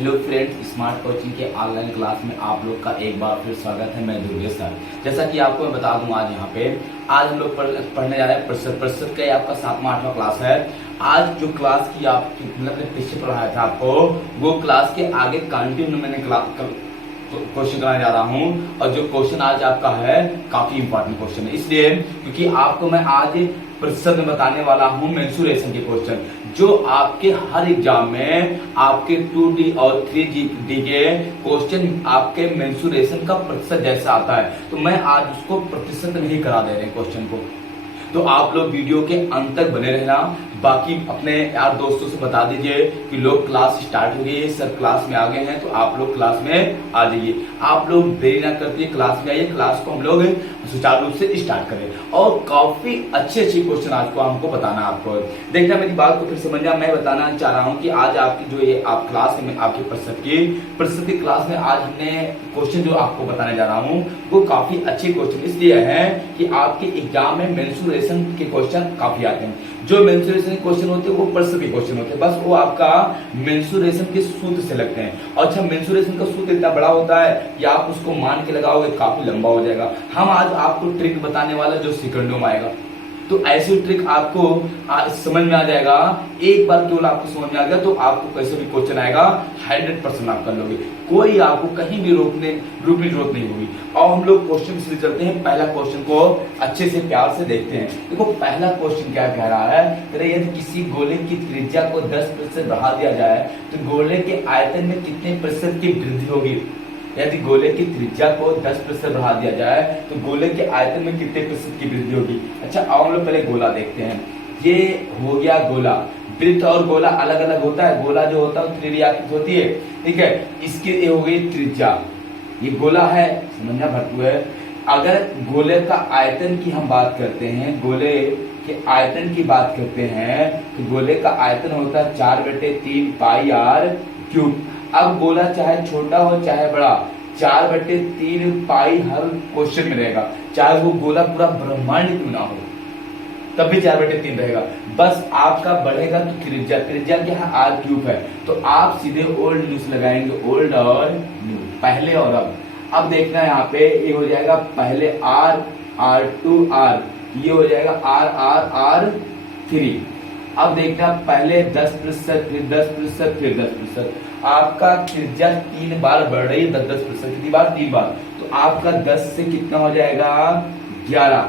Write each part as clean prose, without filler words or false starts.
Hello friends, smart coaching के online class में आप लोग का एक बार फिर स्वागत है। मैं दुर्गेश सर। जैसा कि आपको मैं बता दूं, आज हम लोग पढ़ने जा रहे हैं प्रतिशत का। ये आपका 7वां 8वां क्लास है। आज जो क्लास की आपकी मतलब पीछे पढ़ाया था आपको, वो क्लास के आगे कंटिन्यू मैंने क्वेश्चन कराने जा रहा हूँ। और जो क्वेश्चन आज आपका है काफी इंपॉर्टेंट क्वेश्चन है, इसलिए क्योंकि आपको मैं आज प्रतिशत में बताने वाला हूँ मेंसुरेशन के क्वेश्चन, जो आपके हर एग्जाम में आपके 2D और 3D के क्वेश्चन आपके मेंसुरेशन का प्रतिशत जैसा आता है। तो मैं आज उसको प्रतिशत में ही करा दे रहे हैं क्वेश्चन को। तो आप लोग वीडियो के अंत तक बने रहना। बाकी अपने यार दोस्तों से बता दीजिए कि लोग क्लास स्टार्ट हो गई है, सर क्लास में आ गए हैं, तो आप लोग क्लास में आ जाइए। आप लोग देरी ना करते क्लास में आइए, क्लास को हम लोग सुचारू रूप से स्टार्ट करें। और काफी अच्छे क्वेश्चन आज को हमको बताना, आपको देखना, मेरी बात को फिर समझना। मैं बताना चाह रहा हूँ कि आज आपकी जो ये आप क्लास है, आपके प्रतिशत की क्लास में आज हमने क्वेश्चन जो आपको बताने जा रहा हूँ वो काफी अच्छे क्वेश्चन इसलिए है कि आपके एग्जाम में मेंसुरेशन के क्वेश्चन काफी आते हैं। जो मेंसुरेशन क्वेश्चन होते हैं वो प्रतिशत के क्वेश्चन होते हैं, बस वो आपका मेंसुरेशन के सूत्र से लगते हैं। और अच्छा, मेंसुरेशन का सूत्र इतना बड़ा होता है कि आप उसको मान के लगाओगे काफी लंबा हो जाएगा। हम आज आपको ट्रिक बताने वाला जो सेकंडों में आएगा, तो ऐसी ट्रिक आपको समझ में आ जाएगा। एक बार केवल आपको समझ में आ गया तो आपको कैसे भी क्वेश्चन आएगा 100% आप कर लोगे। कोई आपको कहीं भी रोकने की जरूरत नहीं होगी। और हम लोग क्वेश्चन से चलते हैं। पहला क्वेश्चन को अच्छे से प्यार से देखते हैं। देखो पहला क्वेश्चन क्या कह रहा है, यदि किसी गोले की त्रिज्या को 10% बढ़ा दिया जाए तो गोले के आयतन में कितने प्रतिशत की वृद्धि होगी। यदि गोले की त्रिज्या को 10% बढ़ा दिया जाए तो गोले के आयतन में कितने प्रतिशत की वृद्धि होगी। अच्छा, आओ हम लोग पहले गोला देखते हैं। ये हो गया गोला। वृत्त और गोला अलग अलग होता है। गोला जो होता है वो 3D आकृति होती है, ठीक है। इसकी ये हो गई त्रिज्या, ये गोला है, समझना भरपूर है। अगर गोले का आयतन की हम बात करते हैं, गोले के आयतन की बात करते हैं, तो गोले का आयतन होता है 4/3 पाई आर क्यूब। अब गोला चाहे छोटा हो चाहे बड़ा, 4/3 पाई हर क्वेश्चन में रहेगा। चाहे वो गोला पूरा ब्रह्मांड क्यों ना हो, तब भी 4/3 रहेगा। बस आपका बढ़ेगा तो त्रिज्या के यहाँ आर क्यूब है, तो आप सीधे ओल्ड न्यूज लगाएंगे, ओल्ड और न्यू, पहले और अब देखना है यहाँ पे, ये हो जाएगा पहले आर, R2 R, ये हो जाएगा R3। अब देखना पहले 10%, फिर 10%, फिर 10%। आपका त्रिज्या 3 बार बढ़ रही है, 10%, कितनी बार? 3 बार। तो आपका 10 से कितना हो जाएगा? 11।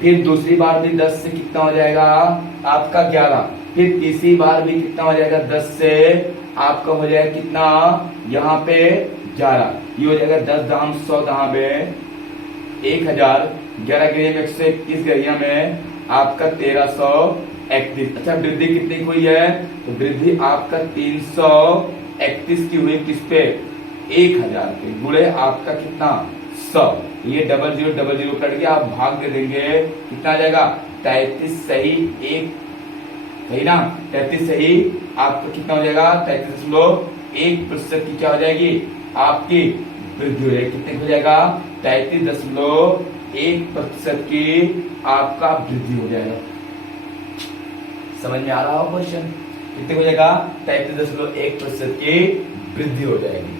फिर दूसरी बार भी 10 से कितना हो जाएगा? आपका 11। फिर तीसरी बार भी कितना हो जाएगा? 10 से आपका हो जाएगा कितना? यहाँ पे 11। ये हो जाएगा 10 दाम 100 दाम में 1000, 11 गिरिया में 121 गिरिया में आपका 1331। अच्छा, वृद्धि कितनी हुई है? तो वृद्धि आपका 331 की हुई, किस पे? 1000 पे, गुणे आपका कितना? 100। ये 0000 कट गया, आप भाग दे देंगे, कितना आ जाएगा? 33 सही, एक सही ना, 33 सही आपका कितना हो जाएगा? 33.1% की क्या हो जाएगी? आपकी वृद्धि हो जाएगी। कितने हो जाएगा? 33.1% की आपका वृद्धि हो जाएगा। समझ में आ रहा हो क्वेश्चन? कितने हो जाएगा? 33.1% की वृद्धि हो जाएगी।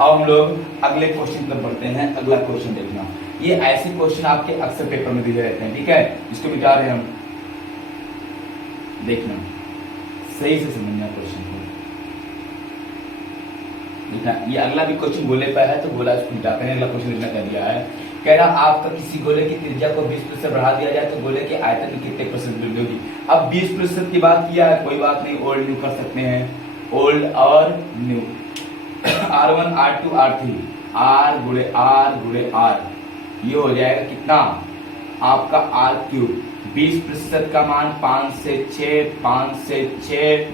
अब हम लोग अगले क्वेश्चन पर बढ़ते हैं। अगला क्वेश्चन देखना, ये ऐसे क्वेश्चन आपके अक्सर पेपर में दिए रहते हैं, ठीक है, जिसको भी जा रहे हैं हम, देखना सही से समझना क्वेश्चन को। देखना, ये अगला भी क्वेश्चन गोले पर है, तो गोला इसको मिटाते हैं। अगला क्वेश्चन लिखना कर दिया है, कह रहा आपका किसी गोले की त्रिज्या को 20% बढ़ा दिया जाए तो गोले के आयतन में कितने प्रतिशत वृद्धि होगी। अब 20% की बात किया है, कोई बात नहीं, ओल्ड न्यू कर सकते हैं, ओल्ड और new. R1 R2 R3, R गुणे R, ये हो जाएगा कितना? आपका R क्यूब। 20% का मान 5 से 6, 5 से 6,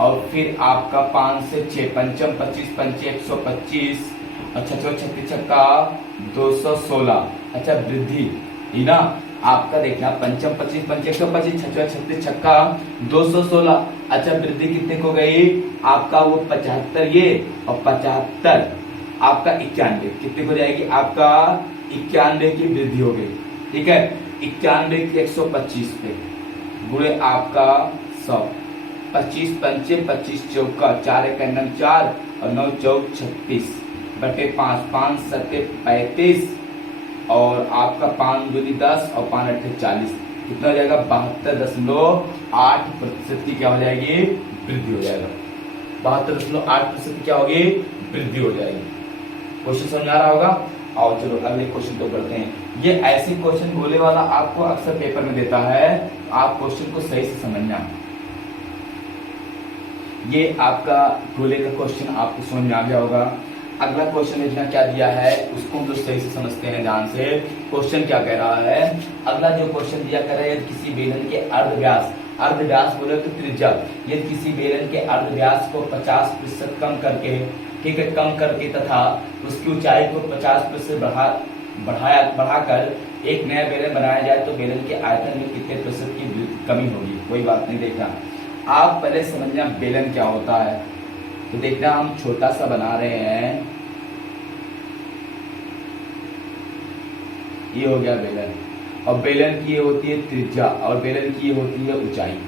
और फिर आपका 5 से 6, पंचम 25, पंचे 125, अच्छा 36 छक्का 216। अच्छा, वृद्धि ही ना आपका देखना, पंचम 25, पंचे 125, 36 छक्का 216। अच्छा, वृद्धि कितने को गई? आपका वो 75 ये और 75 आपका 91, कितने हो जाएगी? आपका 91 की वृद्धि हो गई, ठीक है। 91 की 125 पे गुणे आपका 100, 25 पंचे 25 चौका, 4 एक 4 और 9 चौक 36 बटे 5, 5 सत्ते 35 और आपका 5 दूनी 10 और 5 अट्ठे 40, कितना हो जाएगा 72.8% की क्या हो जाएगी, वृद्धि हो जाएगा। 72.8% की क्या होगी, वृद्धि हो जाएगी। क्वेश्चन समझ आ रहा होगा। और चलो अगले क्वेश्चन को करते हैं। ये ऐसे क्वेश्चन गोले वाला आपको अक्सर पेपर में देता है, आप क्वेश्चन को सही से समझना। ये आपका गोले का क्वेश्चन आपको समझ में आ गया होगा। अगला क्वेश्चन देखना क्या दिया है, उसको हम लोग सही से समझते हैं ध्यान से। क्वेश्चन क्या कह रहा है, अगला जो क्वेश्चन दिया कर रहा है, किसी बेलन के अर्धव्यास बोले तो त्रिज्या, यदि किसी बेलन के अर्धव्यास को 50% कम करके, ठीक है, कम करके तथा उसकी ऊंचाई को 50% बढ़ाकर एक नया बेलन बनाया जाए तो बेलन के आयतन में कितने प्रतिशत की कमी होगी। कोई बात नहीं, देखना आप पहले समझना बेलन क्या होता है। तो देखना हम छोटा सा बना रहे हैं, ये हो गया बेलन, और बेलन की ये होती है त्रिज्या और बेलन की ये होती है ऊंचाई।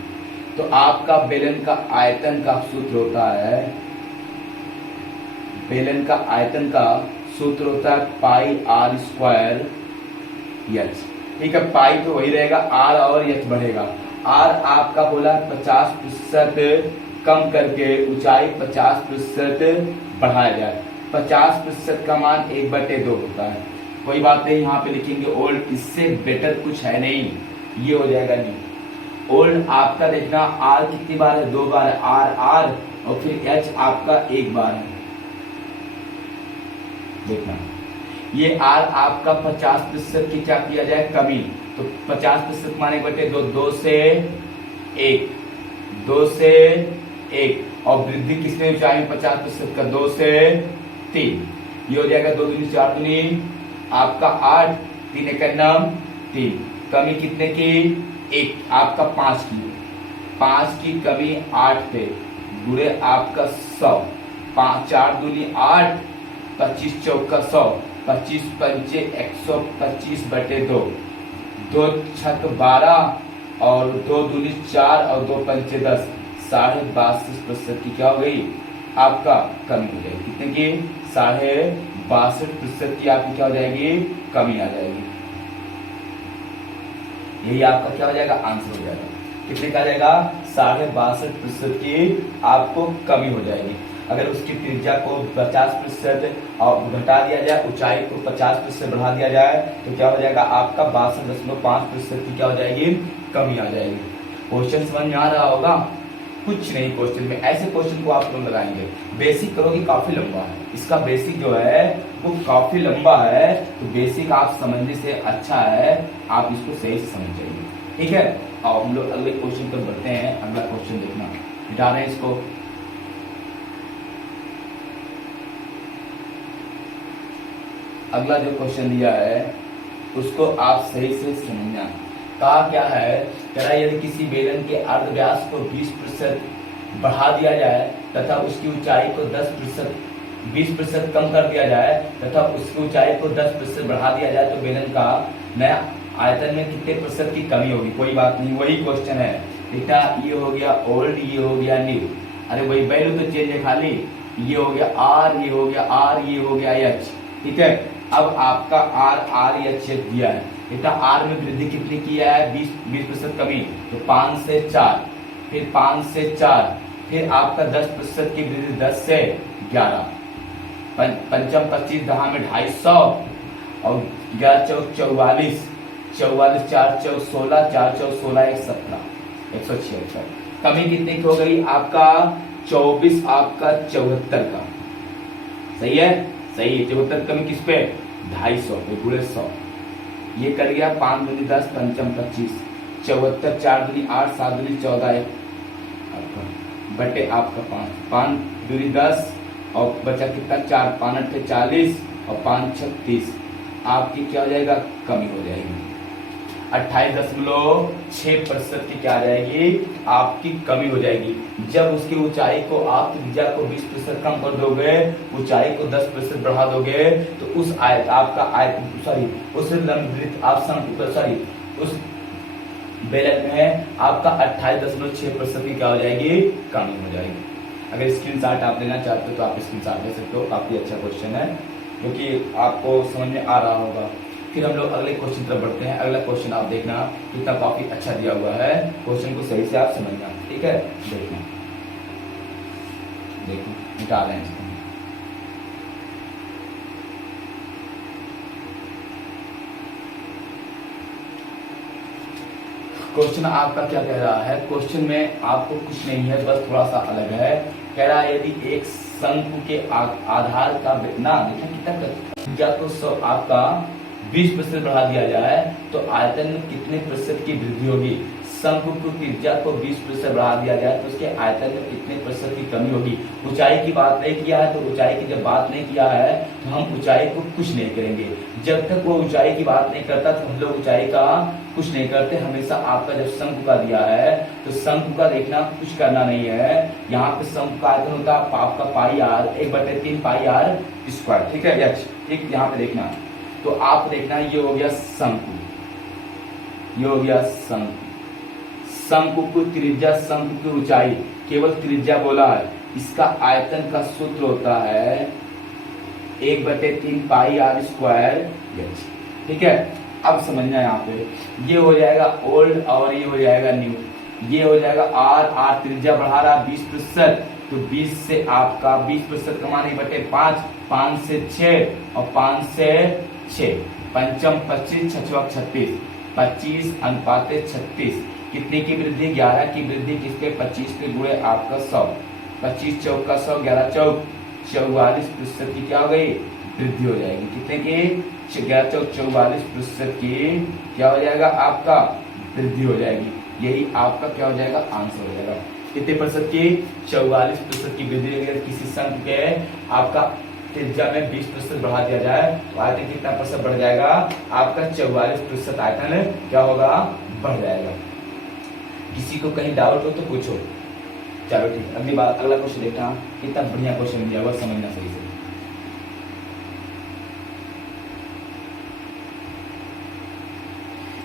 तो आपका बेलन का आयतन का सूत्र होता है, बेलन का आयतन का सूत्र होता है पाई आर स्क्वायर एच, ठीक है। पाई तो वही रहेगा, आर और एच बढ़ेगा। आर आपका बोला 50% कम करके ऊंचाई 50% बढ़ाया जाए। 50% का मान 1/2 होता है। कोई बात नहीं, यहाँ पे लिखेंगे ओल्ड, इससे बेटर कुछ है नहीं, ये हो जाएगा न्यू। ओल्ड आपका देखना आर कितनी बार है, 2 बार है, आर और फिर एच आपका 1 बार है। देखना ये आर आपका 50% की क्या किया जाए, कमी। तो 50% माने 1/2, 2 से 1, 2 से 1 और वृद्धि किसने ऊंचाई में 50% का, 2 से 3, ये हो जाएगा 2 दूनी 4 दूनी आपका 8, 3 एक 9 3, कमी कितने की, 1 आपका 5 की, 5 की कमी 8 पे बुरे आपका 100, 5 4 दूनी 8, 25 चौका 100, 25 पंचे 125/2, 2 छक 12 और 2 दूनी 4 और 2 पंचे 10, 62.5% की क्या हो गई आपका कमी हो जाएगी। कितने की, 62.5% की आपकी क्या हो जाएगी, कमी आ जाएगी। यही आपका क्या हो जाएगा, आंसर हो जाएगा। कितने का आ जाएगा, 62.5% की आपको कमी हो जाएगी। अगर उसकी त्रिज्या को 50% और घटा दिया जाए, ऊंचाई को 50% बढ़ा दिया जाए तो क्या हो जाएगा आपका 62.5% की क्या हो जाएगी, कमी आ जाएगी। क्वेश्चन समझ में आ रहा होगा। कुछ नहीं, क्वेश्चन में ऐसे क्वेश्चन को आप लोग लगाएंगे। बेसिक करोगे काफी लंबा है, इसका बेसिक जो है वो काफी लंबा है, तो बेसिक आप समझने से अच्छा है आप इसको सही से समझ जाइए, ठीक है। और हम लोग अगले क्वेश्चन पर बढ़ते हैं। अगला क्वेश्चन देखना, मिटा रहे हैं इसको। अगला जो क्वेश्चन दिया है उसको आप सही से समझना। कहा क्या है, कह रहा है यदि किसी बेलन के अर्धव्यास को 20% बढ़ा दिया जाए तथा उसकी ऊंचाई को 20% कम कर दिया जाए तथा उसकी ऊंचाई को 10% बढ़ा दिया जाए तो बेलन का नया आयतन में कितने प्रतिशत की कमी होगी। कोई बात नहीं, वही क्वेश्चन है बेटा, ये हो गया ओल्ड, ये हो गया न्यू, अरे वही वैल्यू तो चेंज है खाली। ये हो गया आर, ये हो गया आर, ये हो गया एच, ठीक है। अब आपका आर एच दिया है बेटा, आर में वृद्धि कितनी किया है, 20% कमी, तो 5 से 4, फिर 5 से 4, फिर आपका 10% की वृद्धि 10 से 11, पंचम 25 दहा में 250 और 11 चौक 44, 44 4 चौक 16, 4 चौक 16 1 17, 176। कमी कितनी की हो गई आपका 24, आपका 74 का, सही है, सही है। 74 कमी किस पे, 250 पे, गुणे 100, ये कर गया 5 दूनी 10, पंचम 25, 74 4 दूनी 8, 7 दूनी 14 आपका बटे आपका 5 दूनी 10 और बचा कितना 4, 5 अट्ठे 40 और 5 36, आपकी क्या हो जाएगा, कमी हो जाएगी। 28.6% की क्या आ जाएगी, आपकी कमी हो जाएगी। जब उसकी ऊंचाई को आप त्रिज्या को 20% कम कर दोगे, ऊंचाई को 10% बढ़ा दोगे तो उस आयत आपका आयत उस लंबवृत्त आप उस बेलन में आपका 28.6% की क्या हो जाएगी, कमी हो जाएगी। अगर स्क्रीनशॉट आप लेना चाहते हो तो आप स्क्रीनशॉट ले सकते हो, काफी अच्छा क्वेश्चन है क्योंकि आपको समझ में आ रहा होगा। फिर हम लोग अगले क्वेश्चन तरफ बढ़ते हैं। अगला क्वेश्चन आप देखना, कितना काफी अच्छा दिया हुआ है, क्वेश्चन को सही से आप समझना, ठीक है। देखना, देखो मिटा रहे हैं इसको। क्वेश्चन आपका क्या कह रहा है, क्वेश्चन में आपको कुछ नहीं है, बस थोड़ा सा अलग है। कह रहा है यदि एक शंकु के आधार का ना देखिए कितना या तो आपका 20% बढ़ा दिया जाए तो आयतन में कितने प्रतिशत की वृद्धि होगी। शंकु की त्रिज्या को 20% बढ़ा दिया जाए तो उसके आयतन में कितने प्रतिशत की कमी होगी। ऊंचाई की बात नहीं किया है, तो ऊंचाई की जब बात नहीं किया है तो हम ऊंचाई को कुछ नहीं करेंगे। जब तक वो ऊंचाई की बात नहीं करता तो हम लोग ऊंचाई का कुछ नहीं करते। हमेशा आपका जब शंकु का दिया है तो शंकु का देखना, कुछ करना नहीं है। यहाँ पे शंकु का आयतन होता है आपका पाई आर 1/3 पाई आर स्क्वायर, ठीक है एच, ठीक। यहाँ पे देखना, तो आप देखना ये हो गया शंकु, ये हो गया शंकु। शंकु की त्रिज्या, शंकु की ऊंचाई, केवल त्रिज्या बोला है। इसका आयतन का सूत्र होता है 1/3 पाई आर स्क्वायर एच, ठीक है। अब समझना यहाँ पे, ये हो जाएगा ओल्ड और ये हो जाएगा न्यू। ये हो जाएगा आर, आर त्रिज्या बढ़ा रहा 20%, तो 20 से आपका 20% कमाने बटे 5, 5 से 6 और 5 से 6, पंचम 25, 6 36, 25 अनुपाते 36। कितने की वृद्धि, 11 की वृद्धि किसके, 25 के गुणे आपका 100, 25 चौका 100, 11 चौक 44% की क्या हो गई, वृद्धि हो जाएगी। कितने की, 11 चौक 44% की क्या हो जाएगा, आपका वृद्धि हो जाएगी। यही आपका क्या हो जाएगा, आंसर हो जाएगा। कितने प्रतिशत की, 44% की वृद्धि। अगर किसी शंकु के आपका त्रिज्या में 20% बढ़ा दिया जाए तो आयतन कितना प्रतिशत बढ़ जाएगा, आपका 44% आयतन क्या होगा, बढ़ जाएगा। किसी को कहीं डाउट हो तो पूछो। चलो ठीक, अगली बात, अगला क्वेश्चन देखना, कितना बढ़िया क्वेश्चन दिया हुआ, समझना सही से।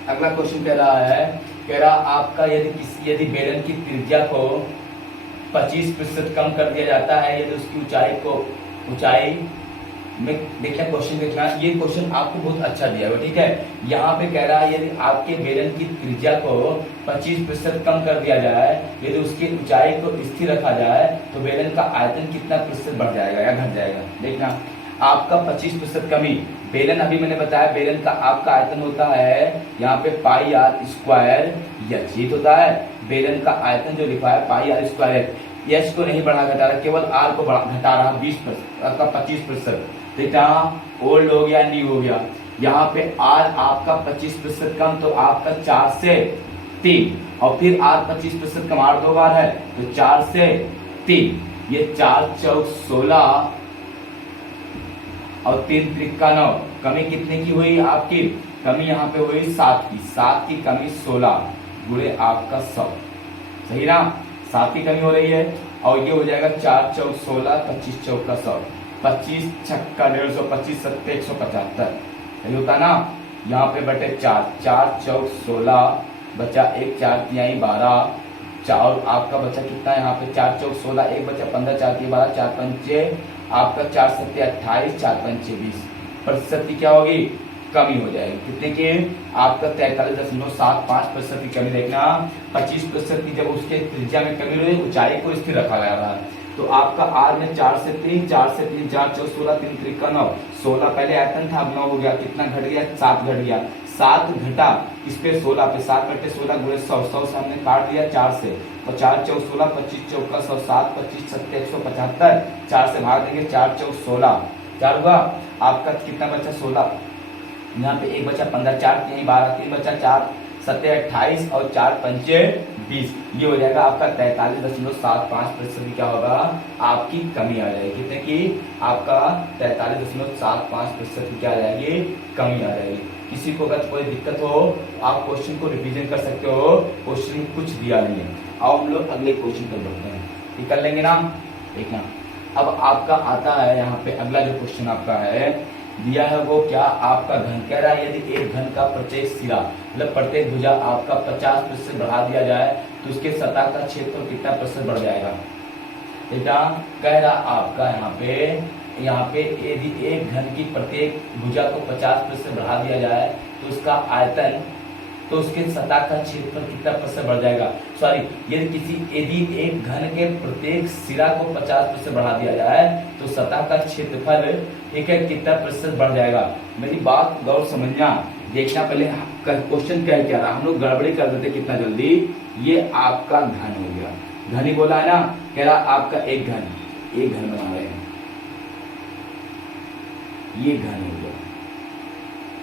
अगला क्वेश्चन कह रहा है, कह रहा आपका यदि बेलन की त्रिज्या को 25% कम कर दिया जाता है, यदि उसकी ऊंचाई में देखना, क्वेश्चन देखना, ये क्वेश्चन आपको बहुत अच्छा दिया हुआ, ठीक है। यहाँ पे कह रहा है यदि आपके बेलन की त्रिज्या को 25% कम कर दिया जाए, यदि उसकी ऊंचाई को स्थिर रखा जाए तो बेलन का आयतन कितना प्रतिशत बढ़ जाएगा या घट जाएगा। देखना, आपका 25% कमी, बेलन अभी मैंने बताया बेलन का आपका आयतन होता है यहाँ पे पाई आर स्क्वायर एच, ये होता है बेलन का आयतन जो लिखा है पाई आर स्क्वायर। एच को नहीं बढ़ा घटा रहा, केवल आर को घटा रहा 20%, आपका 25%। देखा, ओल्ड हो गया, न्यू हो गया। यहाँ पे आर आपका 25% कम, तो आपका 4 से 3, और फिर आर 25% कम, आर 2 बार है तो 4 से 3, ये 4 चौक 16 और 3 त्रिका 9। कमी कितने की हुई आपकी, कमी यहाँ पे हुई 7 की, 7 की कमी 16 गुणे आपका 100, सही ना, 7 की कमी हो रही है। और ये हो जाएगा 4 चौक 16, 25 चौक का 100, 25 छक्का 150, 25 सत्ते 175, यही होता ना। यहाँ पे बटे 4, 4 चौक 16 बचा 1, 4 तिहाई 12, 4 आपका बचा कितना यहाँ पे, 4 चौक 16, 1 बचा 15, 4 तिहाई 12, 4 पंचे आपका 4 सत्ते 28, 4 पंचे 20, प्रतिशत की क्या होगी, कमी हो जाएगी। कितने की, आपका 43.75% की कमी। देखना, 25% की जब उसके त्रिज्या में कमी हुई, ऊंचाई को स्थिर रखा जा रहा है, तो आपका आर में 4 से 3, 4 से 3, 4 चौक 16, 3 त्रिका 9, 16 पहले आयतन था, अब 9 हो गया, कितना घट गया, 7 घट गया, 7 घटा इस पे 16 पे, 7 बटे 16 गुणे 100, 100 से हमने काट दिया 4 से, तो 4 चौक 16, 25 चौक का 100, 7 25 सत्ते 175, 4 से भाग देंगे, 4 चौक 16, 4 हुआ आपका, कितना बचा 16, यहाँ पे 1 बचा 15, 4 तिहाई 12, 3 बचा 4 सत्ते 28 और 4 पंचे 20, ये हो जाएगा आपका 43.75% क्या होगा, आपकी कमी आ जाएगी। कितने की, आपका 43.75% की क्या आ जाएगी, कमी आ जाएगी। किसी को अगर कोई दिक्कत हो आप क्वेश्चन को रिवीजन कर सकते हो, क्वेश्चन में कुछ दिया नहीं है। आओ हम लोग अगले क्वेश्चन पर बढ़ते हैं, ये कर लेंगे ना। देखना, अब आपका आता है यहाँ पे अगला जो क्वेश्चन आपका है, दिया है वो क्या, आपका घन। कह रहा है यदि एक घन का प्रत्येक सिरा मतलब प्रत्येक भुजा आपका 50% बढ़ा दिया जाए तो उसके सतह का क्षेत्रफल कितना प्रतिशत बढ़ जाएगा। बेटा कह रहा आपका यहाँ पे यदि एक घन की प्रत्येक भुजा को 50% बढ़ा दिया जाए तो उसका आयतन, तो उसके सतह का क्षेत्रफल कितना प्रतिशत बढ़ जाएगा। सॉरी, यदि एक घन के प्रत्येक सिरा को 50% बढ़ा दिया जाए तो सतह का क्षेत्रफल ठीक है कितना प्रतिशत बढ़ जाएगा। मेरी बात गौर समझना, देखना पहले क्वेश्चन क्या रहा, हम लोग गड़बड़ी कर देते कितना जल्दी। ये आपका घन हो गया, घन ही बोला है ना, कह रहा आपका एक घन बना रहे हैं, ये घन हो गया,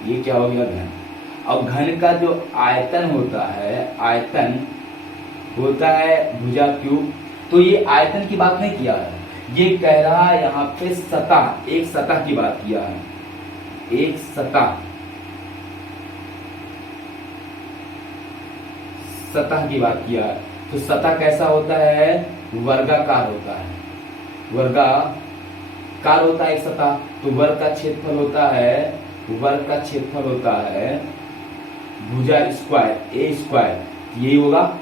ये क्या हो गया घन। अब घन का जो आयतन होता है भुजा क्यूब, तो ये आयतन की बात नहीं किया है, ये कह रहा है यहाँ पे सतह, एक सतह की बात किया है, एक सतह की बात किया है। तो सतह कैसा होता है, वर्गाकार होता है, वर्गाकार होता है एक सतह। तो वर्ग का क्षेत्रफल होता है भुजा स्क्वायर, ए स्क्वायर, यही होगा,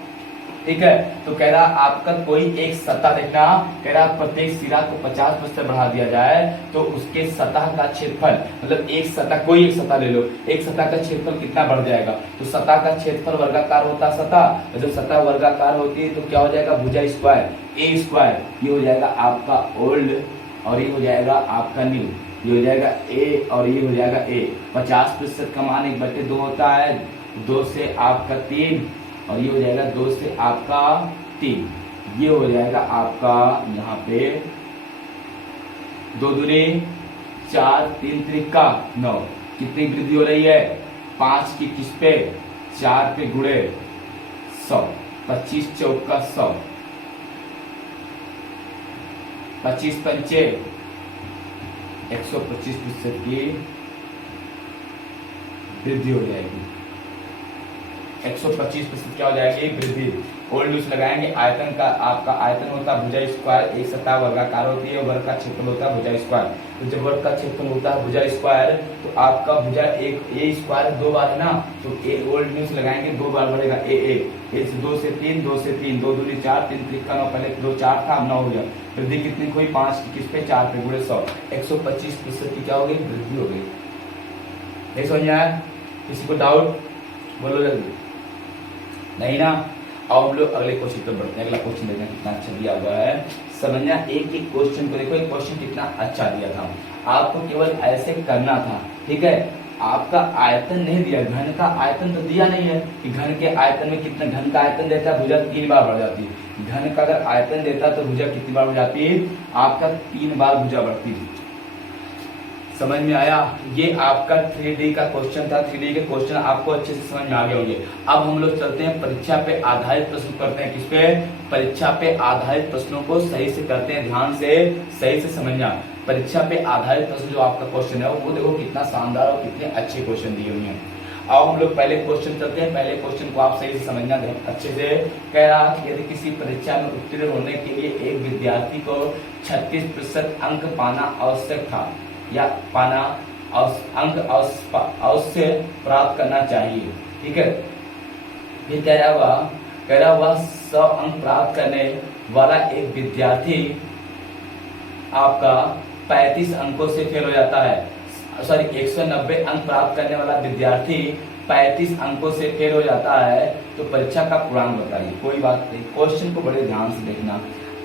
ठीक है। तो कह रहा आपका कोई एक सतह, देखना कह रहा प्रत्येक सिरा को 50% बढ़ा दिया जाए तो उसके सतह का क्षेत्रफल, मतलब एक सतह, कोई एक सतह ले लो, एक सतह का क्षेत्रफल कितना बढ़ जाएगा। तो सतह का क्षेत्रफल वर्गाकार होता है सतह, जब सतह वर्गाकार होती है तो क्या हो जाएगा, भुजा स्क्वायर, ए स्क्वायर, ये हो जाएगा आपका ओल्ड और ये हो जाएगा आपका न्यू, ये हो जाएगा ए और ये हो जाएगा ए। 50% का मान 1/2 होता है, 2 से आपका 3 और ये हो जाएगा 2 से आपका 3, ये हो जाएगा आपका यहाँ पे 2 दूनी 4, 3 त्रिका 9, कितनी वृद्धि हो रही है, 5 की किस पे, 4 पे गुणे 100, 25 चौका 100, 25 पंचे 125% की वृद्धि हो जाएगी, 125% क्या हो जाएगी वृद्धि। ओल्ड न्यूज लगाएंगे, आयतन का आपका आयतन होता है भुजा स्क्वायर, एक सतह वर्गाकार होती है, वर्ग का क्षेत्रफल होता है भुजा स्क्वायर। तो जब वर्ग का क्षेत्रफल होता है भुजा स्क्वायर तो आपका भुजा एक ए स्क्वायर 2 बार है ना, तो ए ओल्ड न्यूज लगाएंगे 2 बार बढ़ेगा, ए से 2 से 3, 2 से 3, 2 दूनी 4, 3 त्रिका 9, पहले 2 4 था, 9 हो गया, वृद्धि कितनी हुई, 5 की किस पे, 4 पे गुणे 100, 125% की क्या हो गई, वृद्धि हो गई। नहीं समझ में आया, किसी को डाउट बोलो जल्दी, नहीं ना। अब हम लोग अगले क्वेश्चन पर बढ़ते हैं। अगला क्वेश्चन देखना कितना अच्छा दिया हुआ है, समझना, एक एक क्वेश्चन को देखो, एक क्वेश्चन कितना अच्छा दिया था, आपको केवल ऐसे करना था, ठीक है। आपका आयतन नहीं दिया, घन का आयतन तो दिया नहीं है कि घन के आयतन में कितना, घन का आयतन देता है भुजा 3 बार बढ़ जाती है, घन का अगर आयतन देता तो भुजा कितनी बार बढ़ जाती है, आपका 3 बार भुजा बढ़ती थी। समझ में आया, ये आपका 3D का क्वेश्चन था, 3D के क्वेश्चन आपको अच्छे से समझ में आ गए होंगे। अब हम लोग चलते हैं परीक्षा पे आधारित प्रश्न करते हैं, किस पे, परीक्षा पे आधारित प्रश्नों को सही से करते हैं, ध्यान से सही से समझना। परीक्षा पे आधारित प्रश्न जो आपका क्वेश्चन है वो देखो कितना शानदार और कितने अच्छे क्वेश्चन दिए हुए हैं। अब हम लोग पहले क्वेश्चन चलते हैं, पहले क्वेश्चन को आप सही से समझना अच्छे से। कह रहा कि यदि किसी परीक्षा में उत्तीर्ण होने के लिए एक विद्यार्थी को 36% अंक पाना आवश्यक था या पाना अंक अवश्य प्राप्त करना चाहिए, ठीक है। फिर कह रहा हुआ 100 अंक प्राप्त करने वाला एक विद्यार्थी आपका 35 अंकों से फेल हो जाता है, सॉरी 190 अंक प्राप्त करने वाला विद्यार्थी 35 अंकों से फेल हो जाता है, तो परीक्षा का पूर्णांक बताइए। कोई बात नहीं, क्वेश्चन को बड़े ध्यान से देखना,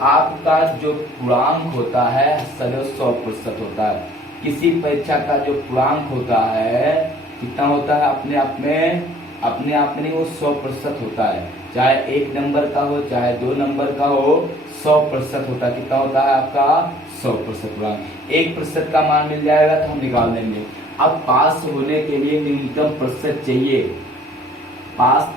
आपका जो पूर्णांक होता है सदैव 100% होता है। किसी परीक्षा का जो पूर्णांक होता है कितना होता है, अपने आप में नहीं, वो 100% होता है, चाहे 1 नंबर का हो चाहे 2 नंबर का हो, 100% होता है। कितना होता है आपका 100% पूर्णांक। 1% का मान मिल जाएगा तो हम निकाल देंगे। अब पास होने के लिए न्यूनतम प्रतिशत चाहिए, पास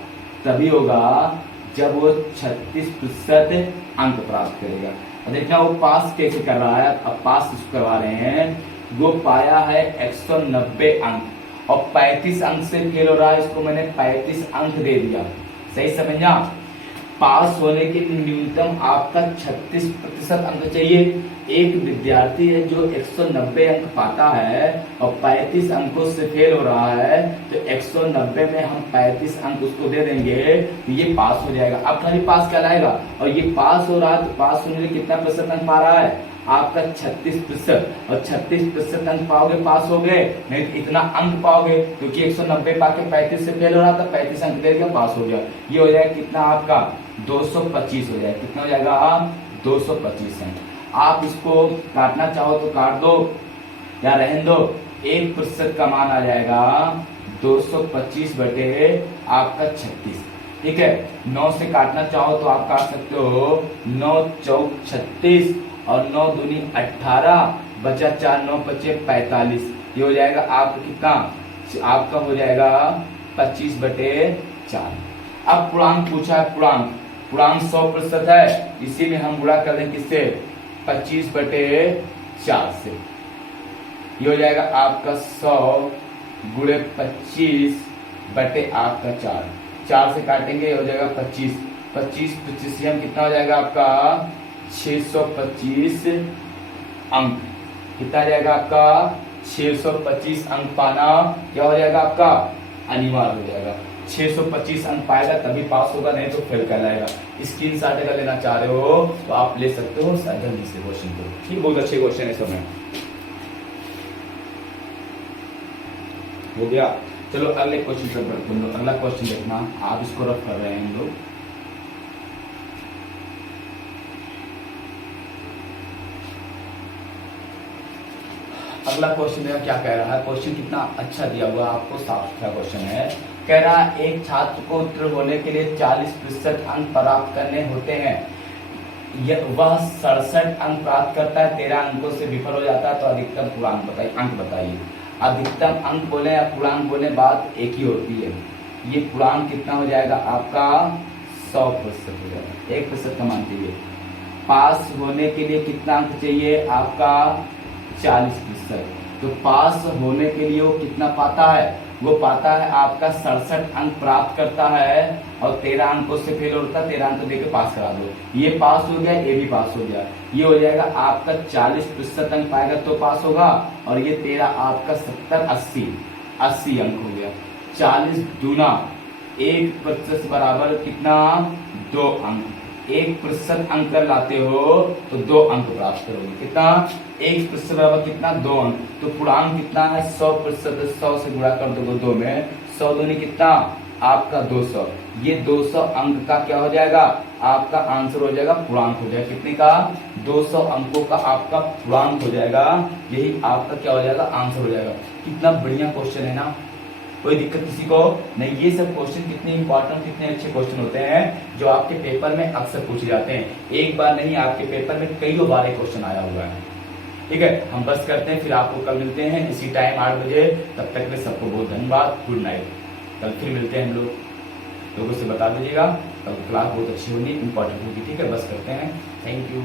तभी होगा जब वो 36% अंक प्राप्त करेगा। देखना वो पास कैसे कर रहा है, अब पास इसको करवा रहे हैं, वो पाया है 190 अंक और 35 अंक से फेल हो रहा है, इसको मैंने 35 अंक दे दिया, सही समझना। पास होने के लिए न्यूनतम आपका 36% अंक चाहिए। एक विद्यार्थी है जो 190 अंक पाता है और 35 अंकों से फेल हो रहा है, तो 190 में हम 35 अंक उसको दे देंगे तो ये पास हो जाएगा। अब खाली पास कहलाएगा, और ये पास हो रहा है तो पास होने में कितना प्रतिशत अंक पा रहा है आपका 36%, और 36% अंक पाओगे पास हो गए, नहीं तो इतना अंक पाओगे, क्योंकि 190 पाके 35 से फेल हो रहा था, 35 अंक दे दिया पास हो गया। ये हो जाएगा कितना आपका 225 हो जाएगा। कितना हो जाएगा आप 225 अंक। आप इसको काटना चाहो तो काट दो या रहने दो, 1% का मान आ जाएगा 225 बटे आपका 36। ठीक है, 9 से काटना चाहो तो आप काट सकते हो, 9 चौक 36 और 9 दूनी 18, बचा 4, 9 बचे 45। ये हो जाएगा आपका कितना, आपका हो जाएगा 25 बटे 4। अब पूर्णांक पूछा है, पूर्णांक 100% है, इसी में हम गुणा कर दें किससे, 25 बटे 4 से। ये हो जाएगा आपका 100 गुणे 25 बटे आपका 4, 4 से काटेंगे हो जाएगा 25, 25 हम कितना हो जाएगा आपका 625 अंक। कितना जाएगा आपका 625 अंक पाना क्या हो जाएगा आपका अनिवार्य हो जाएगा। 625 अंक पाएगा तभी पास होगा, नहीं तो फेल कहलाएगा। स्क्रीनशॉट अगर लेना चाह रहे हो तो आप ले सकते हो जल्दी से क्वेश्चन को। ठीक, बहुत अच्छे क्वेश्चन है सब में। हो गया, चलो अगले क्वेश्चन पर बढ़ते हैं। अगला क्वेश्चन देखना, आप इसको रफ कर रहे हैं हम लोग। अगला क्वेश्चन देखा क्या कह रहा है, क्वेश्चन कितना अच्छा दिया हुआ आपको, साफ सुथरा क्वेश्चन है। कह रहा है एक छात्र को उत्तीर्ण होने के लिए 40% अंक प्राप्त करने होते हैं, वह 67 अंक प्राप्त करता है, 13 अंकों से विफल हो जाता है, तो अधिकतम पूर्णांक बताइए। अंक बताइए, अधिकतम अंक बोले या पूर्णांक बोले बात एक ही होती है। ये पूर्णांक कितना हो जाएगा आपका 100% हो जाएगा, 1% का मान चाहिए। पास होने के लिए कितना अंक चाहिए आपका 40%, तो पास होने के लिए वो कितना पाता है, वो पाता है आपका 67 अंक प्राप्त करता है और 13 अंकों से फेल होता है, 13 अंक देके पास करा दो। ये पास हो गया, ये भी पास हो गया। ये हो जाएगा आपका 40% अंक पाएगा तो पास होगा, और ये 13 आपका 70 80 अंक हो गया। 40 दूना 1% बराबर कितना 2 अंक, 1% अंक कर लाते हो तो 2 अंक प्राप्त करोगे। कितना 1% बराबर कितना 2 अंक, तो पूर्णांक कितना है 100%, 100 से गुणा कर दोगे 2 में, 100 दूनी कितना आपका 200। ये 200 अंक का क्या हो जाएगा आपका आंसर हो जाएगा, पूर्णांक हो जाएगा। कितने का 200 अंकों का आपका पूर्णांक हो जाएगा, यही आपका क्या हो जाएगा आंसर हो जाएगा। कितना बढ़िया क्वेश्चन है ना, कोई दिक्कत किसी को नहीं। ये सब क्वेश्चन कितने इंपॉर्टेंट, कितने अच्छे क्वेश्चन होते हैं जो आपके पेपर में अक्सर पूछे जाते हैं। एक बार नहीं, आपके पेपर में कई बार ये क्वेश्चन आया हुआ है। ठीक है, हम बस करते हैं, फिर आपको कल मिलते हैं इसी टाइम 8 बजे। तब तक में सबको बहुत धन्यवाद, गुड नाइट। कल फिर मिलते हैं हम लोगों से बता दीजिएगा, कल क्लास बहुत अच्छी होगी, इंपॉर्टेंट होगी। ठीक है, बस करते हैं, थैंक यू।